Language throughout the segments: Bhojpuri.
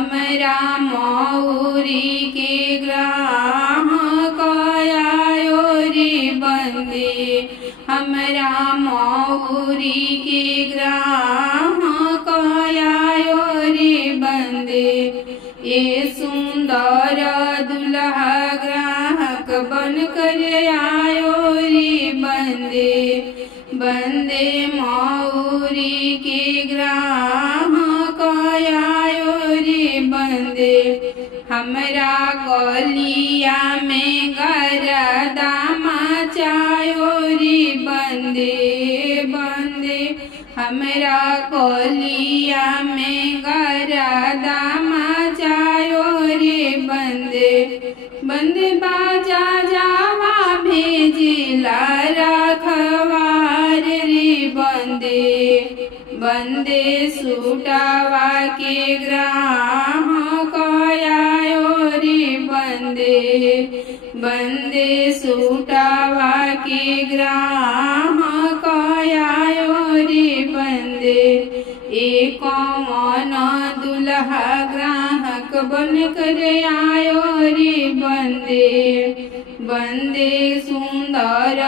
हमरा मौरी के ग्राहक आयो रे बंदे, हमरा मौरी के ग्राहक आयो रे बंदे। ये सुंदर दुल्हा ग्राहक बन कर आयो रे बंदे, बंदे मौरी के ग्राहक आयो रे बंदे। हमरा गलिया में गरदा मचायो रे बंदे, बंदे हमरा गलिया में गरदा मचायो रे बंदे। बंदे बाजा जावा भेजिला रखवार रे बंदे, बंदे सूटावा के ग्राहक आयो रे बंदे, बंदे सूटावा के ग्राहक आयो रे बंदे। एक कौन दुल्हा ग्राहक बन कर आयो रे बंदे, बंदे सुंदर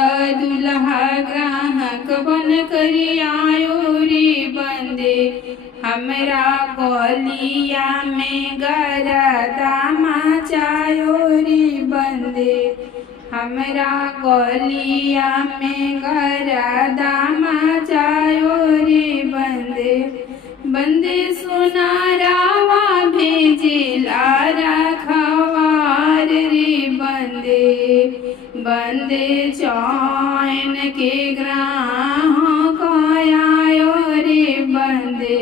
दुल्हा ग्राहक बन कर आयो रे बंदे। हमरा गलिया में गरदा मचायो रे बंदे, हमरा गलिया में गरदा मचायो रे बंदे। बंदे सोनारावा भेजिला रखवार रे बंदे, बंदे चैन के ग्राहक आयो रे बंदे,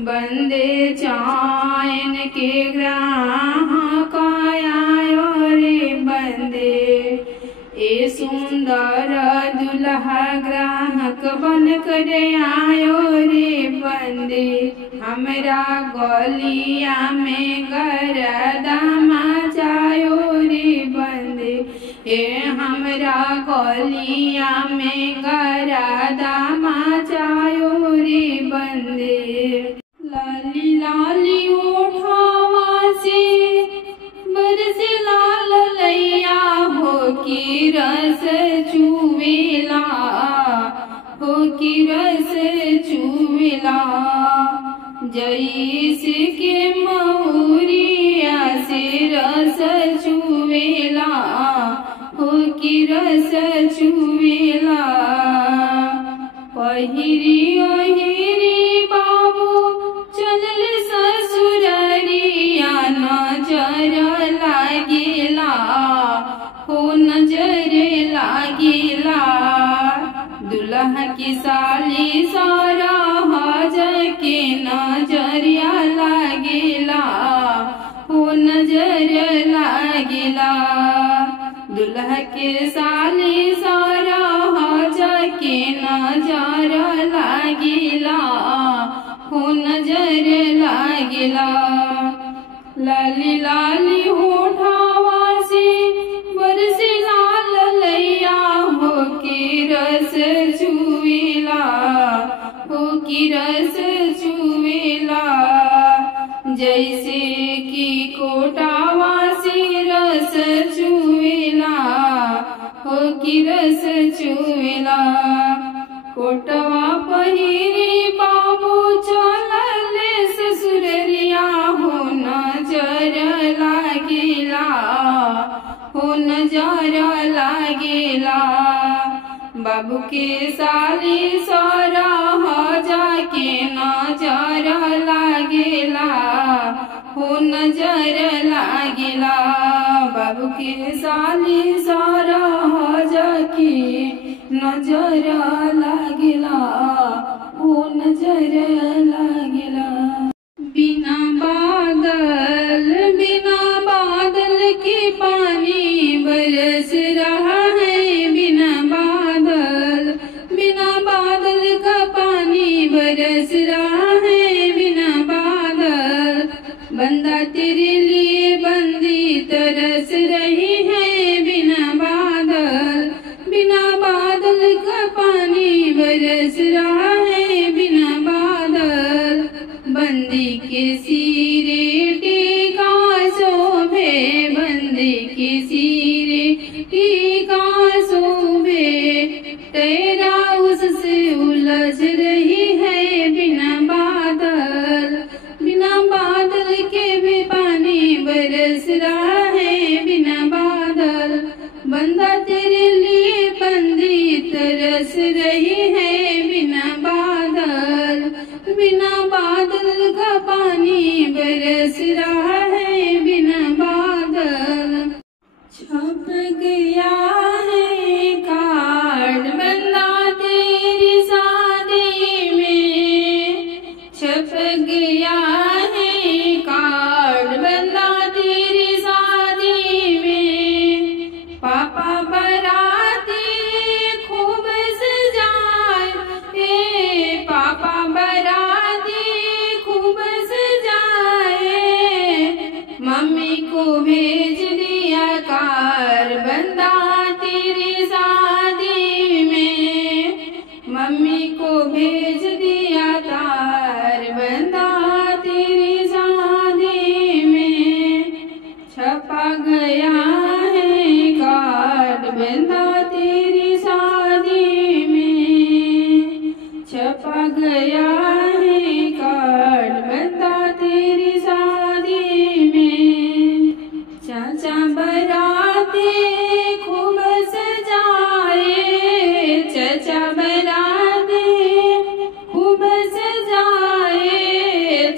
बंदे चैन के ग्राहक आयो रे बंदे। ए सुंदर दुल्हा ग्राहक बन कर आयो रे बंदे, हमरा गलिया में गरदा मचायो रे बंदे। ए हमरा गलिया में गरदा मचायो रे बंदे। लाली लाली ओठवा से बरसे लाल लैया हो की रस चुवेला, हो की रस चुवेला। जैसे के मौरिया से रस चुवेला, हो की रस चुवेला। पहिरी ओहिरी बाबू चलल ससुररिया, नजर लागेला, हो नजर लागेला। दुल्हा की साली सारा हज के नजरिया लागेला, हो नजर लागेला। दुल्हा के साली सारा हज के नजर लागेला, हो नजर लागेला। लाली लाली होठवा से बरसे लाल लैया, हो की रस चुवेला, हो की रस चुवेला। जैसे कि कोटावा से रस चुवेला, हो की रस चुवेला। कोटवा पहिरी बाबू चलल ससुररिया, हो नजर लागेला, हो नजर लागेला। बाबू के साली सारा हजा के नजर लागेला, हो नजर लागेला। बाबू के साली सारा हजा के नजर लागेला, हो नजर लागेला। बिना बादल के पानी बरस रहा है, बिना बादल का पानी बरस रहा है, बिना बादल। बंदा तेरे लिए बंदी तरस रही है, बिना बादल का पानी बरस रहा है, बिना बादल। बंदी के सिरे बिना बादल का पानी बरस रहा है, बिना बादल। छप गया है कार्ड बंदा तेरी शादी में, छप गया है कार्ड बंदा तेरी शादी में। पापा बराती खूब सजाए, पापा बराती खूब सजाए। मम्मी को भेज दिया कार बंदा तेरी शादी में, मम्मी को भेज दिया कार बंदा तेरी शादी में। छपा गया है कार्ड बंदा तेरी शादी में, छपा गया है कार्ड बंदा तेरी शादी में। चाचा बराती खूब सजाए, चाचा बराती खूब सजाए।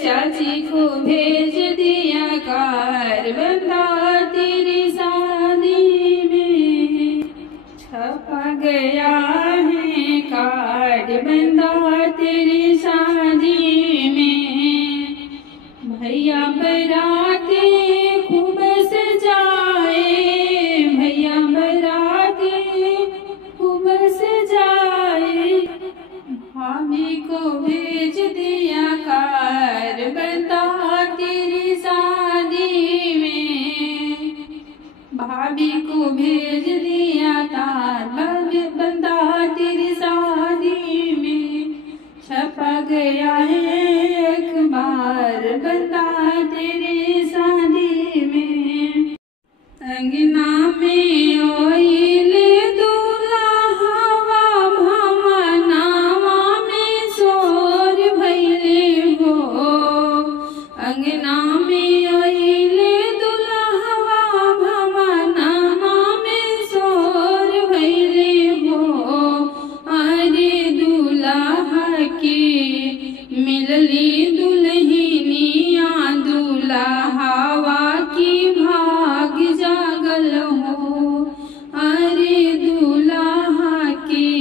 चाची को भेज दिया कार बंदा तेरी शादी में। छपा गया है कार्ड बंदा तेरी शादी में। भैया बराती खूब सजाए, भैया बराती खूब सजाए। भाभी को भेज दिया कार बंदा तेरी शादी में, भाभी को भेज दिया कार बंदा तेरी शादी में। छपा गया है अखबार बंदा तेरी शादी में। अंगना में ओइल दुल्हवा भवनवा में शोर भइले हो, अंगना में ओइल दुल्हवा भवनवा में शोर भइले हो। अरे दुल्हा की मिलली दुल्हनिया, दुल्हवा की भाग जागल हो। अरे दुल्हा की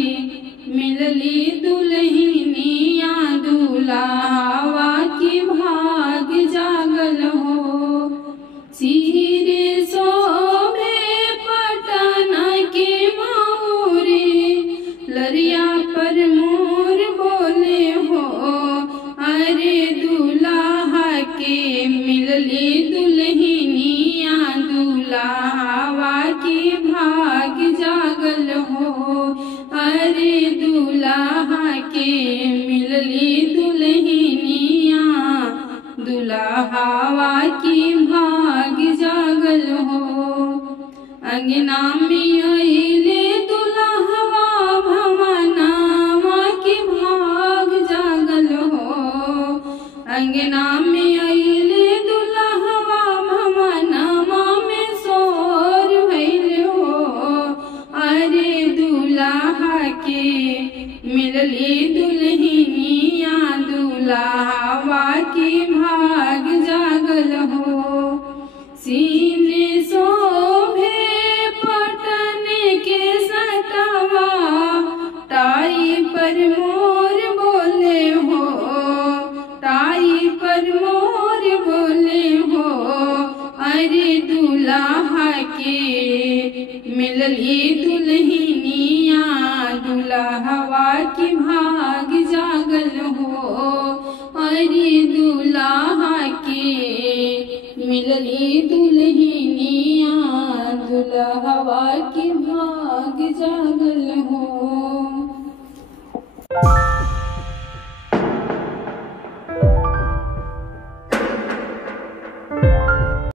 मिलली दुल्हनिया, दुल्हवा की भाग जागल हो। सिर शोभे पटना के मौरी, लरिया पर मोर बोले हो। अरे दुल्हा के मिलली दुल्हनिया, दुल्हवा की भाग जागल हो। अरे दुल्हा के मिलली दुल्हनिया, दुल्हवा की भाग जागल हो। अंगना में अइले दुल्हवा भवनवा की भाग जागल हो। अंगना में अइले दुल्हवा भवनवा में शोर भइल हो। अरे दुल्हा के मिलली दुल्हनिया, दुल्हवा की भाग जागल हो। सीने शोभे पटन के सटवा, टाई पर मोर बोले हो, टाई पर मोर बोले हो। अरे दुल्हा के मिलली दुल्हनिया, दुल्हवा की भाग जागल हो। अरे दुल्हा के मिलली दुल्हनिया, दुल्हवा की भाग जागल